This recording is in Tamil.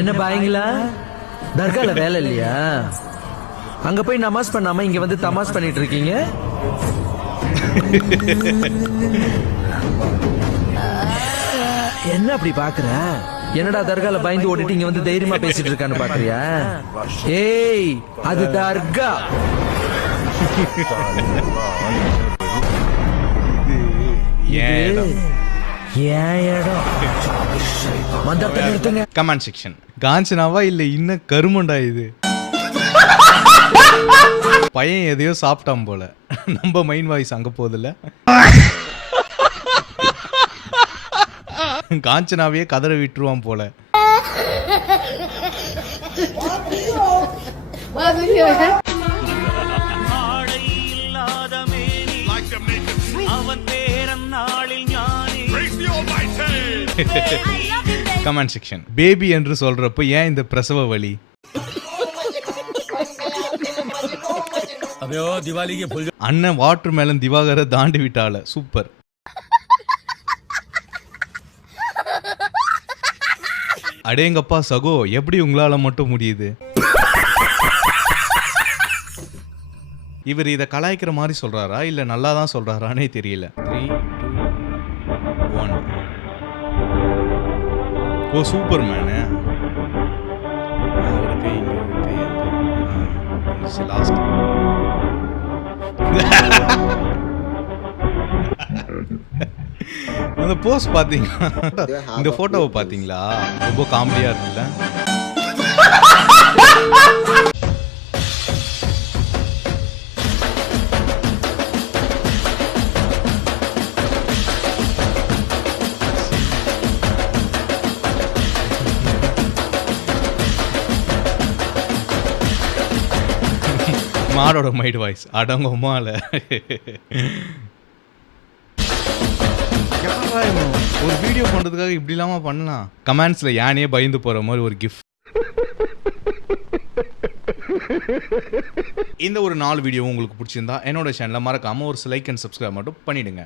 என்ன பாயங்களா, தர்கால வேலை இல்லையா? அங்க போய் நமாஸ் பண்ணாம இங்க வந்து தமாஸ் பண்ணிட்டு இருக்கீங்க. என்ன அப்படி பாக்குற? என்னடா தர்கால பயந்து ஓடிட்டு இங்க வந்து தைரியமா பேசிட்டு இருக்கான்னு பாக்குறியா? ஏய், அது தர்கா. கமெண்ட் செக்ஷன் காஞ்சனாவா இல்ல இன்னும் கருமண்டா இது? பையன் எதையோ சாப்பிட்டான் போல. நம்ம மைண்ட் வாய்ஸ் அங்க போதில்ல. காஞ்சனாவே கதற விட்டுருவான் போல. கமெண்ட் செக்ஷன் பேபி என்று சொல்றப்ப ஏன் இந்த பிரசவ வலி? அண்ணன் வாட்டர் மேலன் திவாகர தாண்டி விட்டால. சூப்பர். அடேங்கப்பா சகோ, எப்படி உங்களால மட்டும் முடியுது? இவர் இத கலாய்க்கிற மாதிரி சொல்றாரா இல்ல நல்லா தான் சொல்றாரானே தெரியல. 3, 2, 1. ஓ சூப்பர் மேனு. லாஸ்ட் அந்த போஸ்ட் பாத்தீங்களா? இந்த போட்டோவை பாத்தீங்களா? ரொம்ப காமெடியா இருக்குல்ல? மாடோட மைண்ட் வாய்ஸ் அடங்கம்மால. ஒரு வீடியோ பண்றதுக்காக இப்படி இல்லாம பண்ணலாம். கமெண்ட்ஸ்ல யானையே பயந்து போற மாதிரி ஒரு கிஃப்ட். இந்த ஒரு 4 வீடியோ உங்களுக்கு பிடிச்சிருந்தா என்னோட சேனலை மறக்காம ஒரு லைக் அண்ட் சப்ஸ்கிரைப் மட்டும் பண்ணிடுங்க.